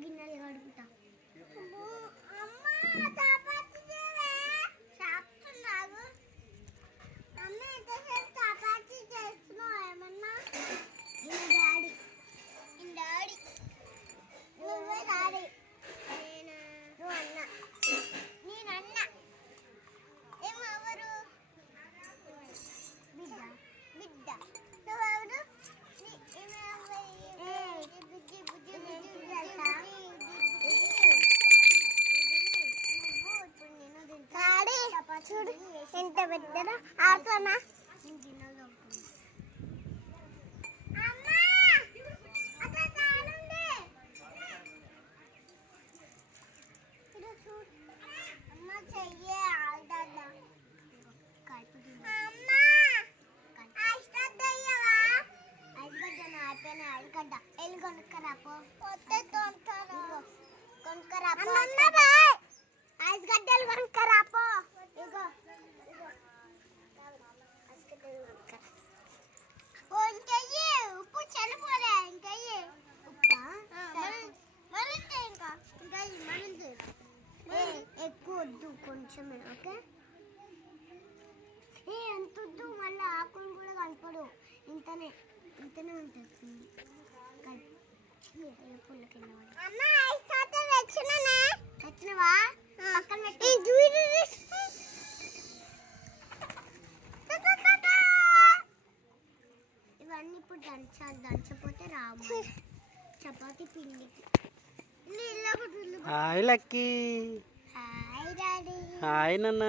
గిన్నెలు కడుగుతా. చూడు ఎంత పెద్దదా ఆటోనా ఐస్ గడ్డలు కొనుక్కరాపో. ఉప్పు చనిపోలే ఇంకా ఎక్కువ వద్దు, కొంచెమే. ఓకే, ఎంత వద్దు, మళ్ళీ ఆకులు కూడా కలపడు. ఇంతనే ఇంతనే ఉంటుంది. తెచ్చినవా? ఇవన్నీ ఇప్పుడు దంచాలి. దంచపోతే రాము. చపాతి పిండికి. Hi lucky. Hi daddy. Hi నాన్న.